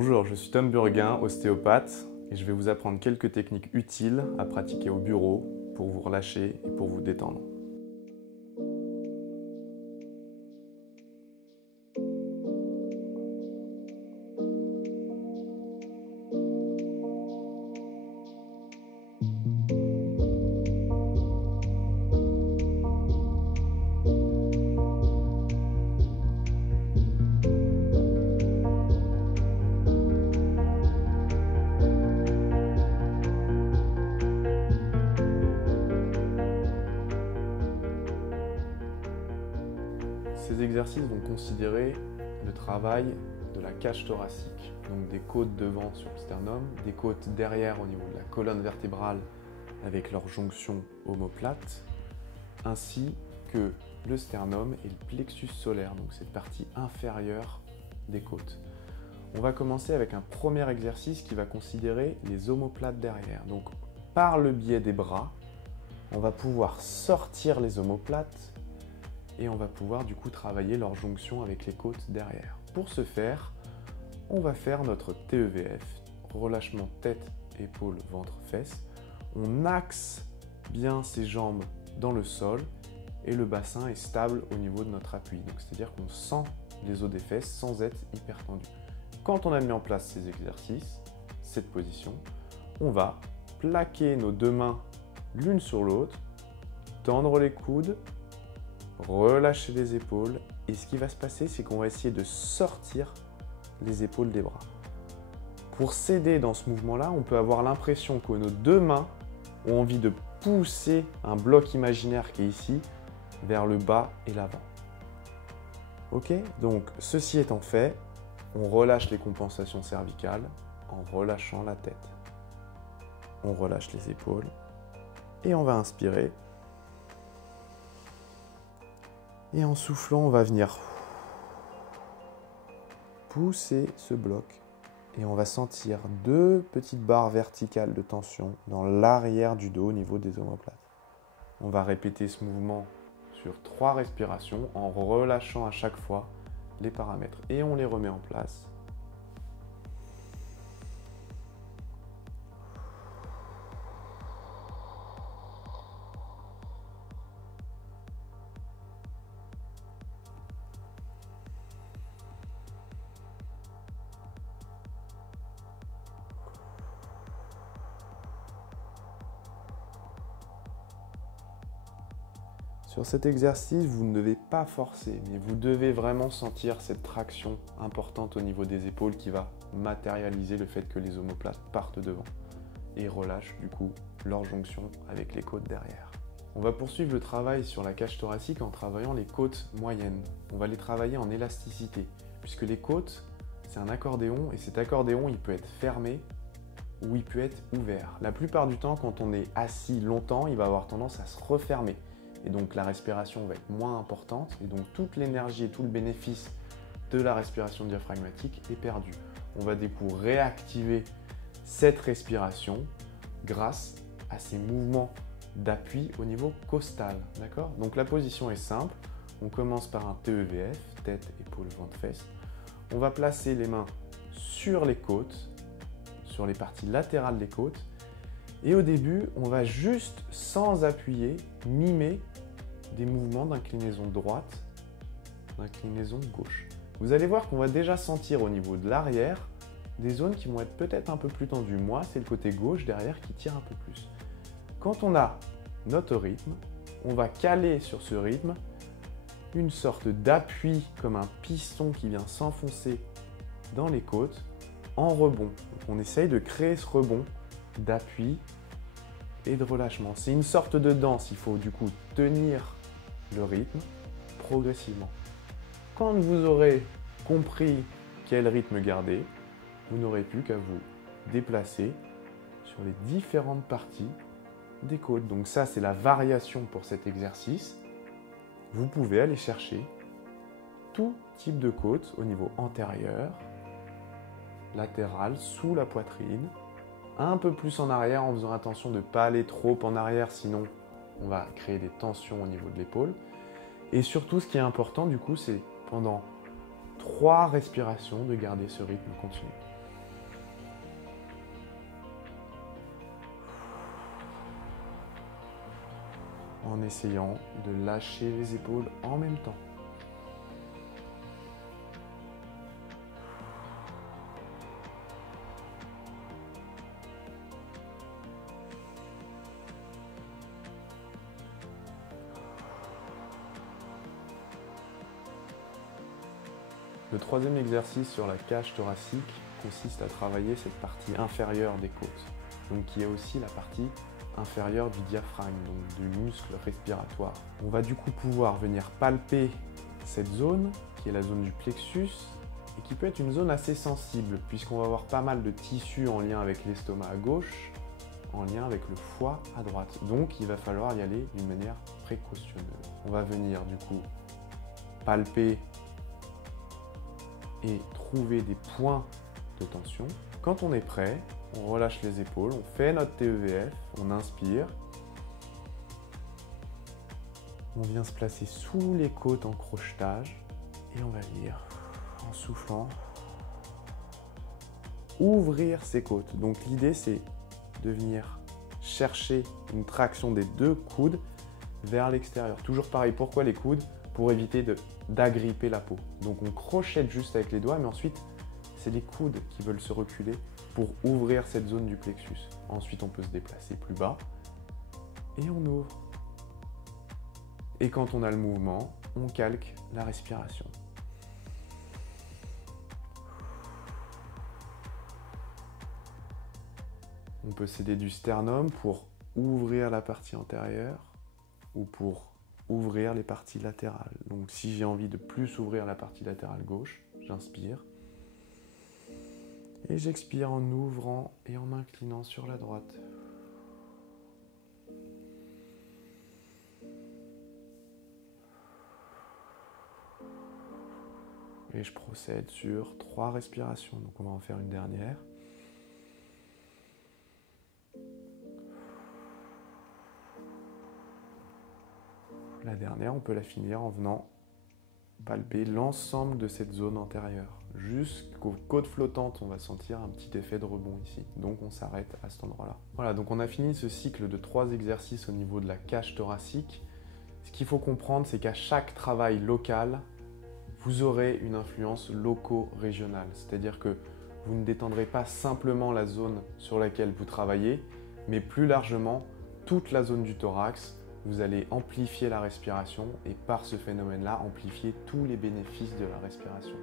Bonjour, je suis Tom Burguin, ostéopathe, et je vais vous apprendre quelques techniques utiles à pratiquer au bureau pour vous relâcher et pour vous détendre. Ces exercices vont considérer le travail de la cage thoracique, donc des côtes devant sur le sternum, des côtes derrière au niveau de la colonne vertébrale avec leur jonction omoplate, ainsi que le sternum et le plexus solaire, donc cette partie inférieure des côtes. On va commencer avec un premier exercice qui va considérer les omoplates derrière. Donc par le biais des bras, on va pouvoir sortir les omoplates et on va pouvoir du coup travailler leur jonction avec les côtes derrière. Pour ce faire, on va faire notre TEVF, relâchement tête, épaules, ventre, fesses. On axe bien ses jambes dans le sol et le bassin est stable au niveau de notre appui. Donc c'est-à-dire qu'on sent les os des fesses sans être hyper tendu. Quand on a mis en place ces exercices, cette position, on va plaquer nos deux mains l'une sur l'autre, tendre les coudes, relâcher les épaules, et ce qui va se passer, c'est qu'on va essayer de sortir les épaules des bras. Pour s'aider dans ce mouvement-là, on peut avoir l'impression que nos deux mains ont envie de pousser un bloc imaginaire qui est ici vers le bas et l'avant. Ok? Donc, ceci étant fait, on relâche les compensations cervicales en relâchant la tête. On relâche les épaules et on va inspirer. Et en soufflant, on va venir pousser ce bloc et on va sentir deux petites barres verticales de tension dans l'arrière du dos au niveau des omoplates. On va répéter ce mouvement sur 3 respirations en relâchant à chaque fois les paramètres et on les remet en place. Sur cet exercice, vous ne devez pas forcer, mais vous devez vraiment sentir cette traction importante au niveau des épaules qui va matérialiser le fait que les omoplates partent devant et relâchent du coup leur jonction avec les côtes derrière. On va poursuivre le travail sur la cage thoracique en travaillant les côtes moyennes. On va les travailler en élasticité, puisque les côtes, c'est un accordéon et cet accordéon, il peut être fermé ou il peut être ouvert. La plupart du temps, quand on est assis longtemps, il va avoir tendance à se refermer. Et donc la respiration va être moins importante et donc toute l'énergie et tout le bénéfice de la respiration diaphragmatique est perdu. On va du coup réactiver cette respiration grâce à ces mouvements d'appui au niveau costal. D'accord? Donc la position est simple. On commence par un TEVF, tête, épaules, ventre, fesses. On va placer les mains sur les côtes, sur les parties latérales des côtes. Et au début, on va juste, sans appuyer, mimer des mouvements d'inclinaison droite, d'inclinaison gauche. Vous allez voir qu'on va déjà sentir au niveau de l'arrière des zones qui vont être peut-être un peu plus tendues. Moi, c'est le côté gauche derrière qui tire un peu plus. Quand on a notre rythme, on va caler sur ce rythme une sorte d'appui comme un piston qui vient s'enfoncer dans les côtes en rebond. Donc on essaye de créer ce rebond d'appui et de relâchement. C'est une sorte de danse, il faut du coup tenir le rythme progressivement. Quand vous aurez compris quel rythme garder, vous n'aurez plus qu'à vous déplacer sur les différentes parties des côtes. Donc ça, c'est la variation pour cet exercice. Vous pouvez aller chercher tout type de côte au niveau antérieur, latéral, sous la poitrine, un peu plus en arrière en faisant attention de ne pas aller trop en arrière, sinon on va créer des tensions au niveau de l'épaule. Et surtout, ce qui est important du coup, c'est pendant 3 respirations de garder ce rythme continu. en essayant de lâcher les épaules en même temps. Le troisième exercice sur la cage thoracique consiste à travailler cette partie inférieure des côtes, donc qui est aussi la partie inférieure du diaphragme, donc du muscle respiratoire. On va du coup pouvoir venir palper cette zone, qui est la zone du plexus, et qui peut être une zone assez sensible, puisqu'on va avoir pas mal de tissus en lien avec l'estomac à gauche, en lien avec le foie à droite. Donc il va falloir y aller d'une manière précautionneuse. On va venir du coup palper et trouver des points de tension. Quand on est prêt, on relâche les épaules, on fait notre TEVF, on inspire. On vient se placer sous les côtes en crochetage et on va venir, en soufflant, ouvrir ses côtes. Donc l'idée c'est de venir chercher une traction des deux coudes vers l'extérieur. Toujours pareil, pourquoi les coudes? Pour éviter d'agripper la peau. Donc on crochette juste avec les doigts, mais ensuite c'est les coudes qui veulent se reculer pour ouvrir cette zone du plexus. Ensuite on peut se déplacer plus bas et on ouvre. Et quand on a le mouvement, on calque la respiration. On peut s'aider du sternum pour ouvrir la partie antérieure ou pour ouvrir les parties latérales. Donc si j'ai envie de plus ouvrir la partie latérale gauche, j'inspire. Et j'expire en ouvrant et en inclinant sur la droite. Et je procède sur 3 respirations. Donc on va en faire une dernière. La dernière, on peut la finir en venant palper l'ensemble de cette zone antérieure. Jusqu'aux côtes flottantes, on va sentir un petit effet de rebond ici. Donc on s'arrête à cet endroit-là. Voilà, donc on a fini ce cycle de 3 exercices au niveau de la cage thoracique. Ce qu'il faut comprendre, c'est qu'à chaque travail local, vous aurez une influence loco-régionale. C'est-à-dire que vous ne détendrez pas simplement la zone sur laquelle vous travaillez, mais plus largement toute la zone du thorax. Vous allez amplifier la respiration et par ce phénomène-là, amplifier tous les bénéfices de la respiration.